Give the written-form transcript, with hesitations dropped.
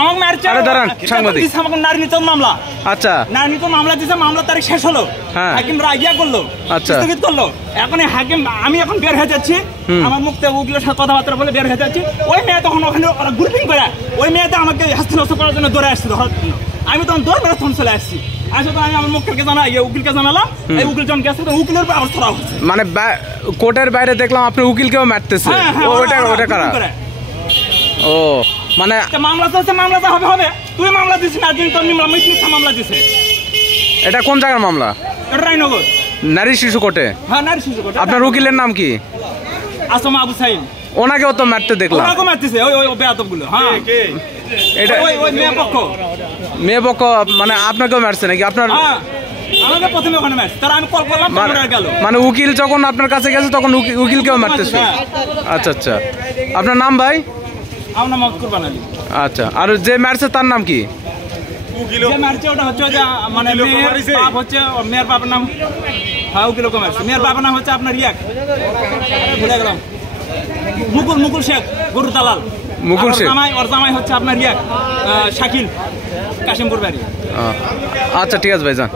আমাকে মারছে। আরে দাঁড়ান সাংবাদিক, আমাকে নারী নির্যাতন মামলা। আচ্ছা নারী নির্যাতন মামলা দিয়েছে, মামলা তারিখ শেষ হলো, হাকিম রায় করলো, স্থগিত করলো। এখন হাকিম, আমি এখন বের হয়ে যাচ্ছি, আমার মুখ থেকে উকিলের সাথে কথাবার্তা বলে বের হয়ে যাচ্ছি। ওই মেয়ে তখন ওখানে গ্রুপিং করে ওই মেয়েতে আমাকে হস্তনস্ত করার জন্য দৌড়ে আসছে, ধরার জন্য। আমি তখন দৌড় মেরে তখন চলে আসছি। আসলে তো আমি আমার মুখকে জানাই, উকিলকে জানালাম, এই উকিল জন গেছে, উকিলের উপর আবার ধরা হচ্ছে। মানে কোর্টের বাইরে দেখলাম আপনি উকিলকেও মারতেছে, ওটা কারা? ও মানে মামলা চলছে, মামলা তো হবে। তুই মামলা দিছিস না, তোর মিথ্যা মামলা দিছে। এটা কোন জায়গার মামলা? এটা রায়নগর নারী শিশু কোর্টে। হ্যাঁ, নারী শিশু কোর্টে। আপনার উকিলের নাম কি? আসমা আবু সাইন। ওনাকেও তো মারতে দেখলাম। ওনাকেও মারতেছে ওই বেয়াদবগুলো। হ্যাঁ, এটা ওই মেয়ে পক্ষ মানে আপনাকেও মারছে নাকি? আপনার আমাকে প্রথমে ওখানে মারছে, তারা আমি কল করলাম, গেল। মানে উকিল যখন আপনার কাছে গেছে তখন উকিলকেও মারতেছে? আচ্ছা আচ্ছা, আপনার নাম ভাই? আমার নাম কুরবান আলী। আচ্ছা, আর যে মারছে তার নাম কি? ওটা হচ্ছে মানে মেয়ের বাবার নাম। হ্যাঁ, উকিলকে মারছে। মেয়ের বাবার নাম হচ্ছে আপনার ভুলে গেলাম, মুকুল শেখ, গরু দালাল। মুকুল শেখ। ওর জামাই হচ্ছে আপনার শাকিল, কাশিমপুর বাড়ি। আচ্ছা ঠিক আছে ভাই, যান।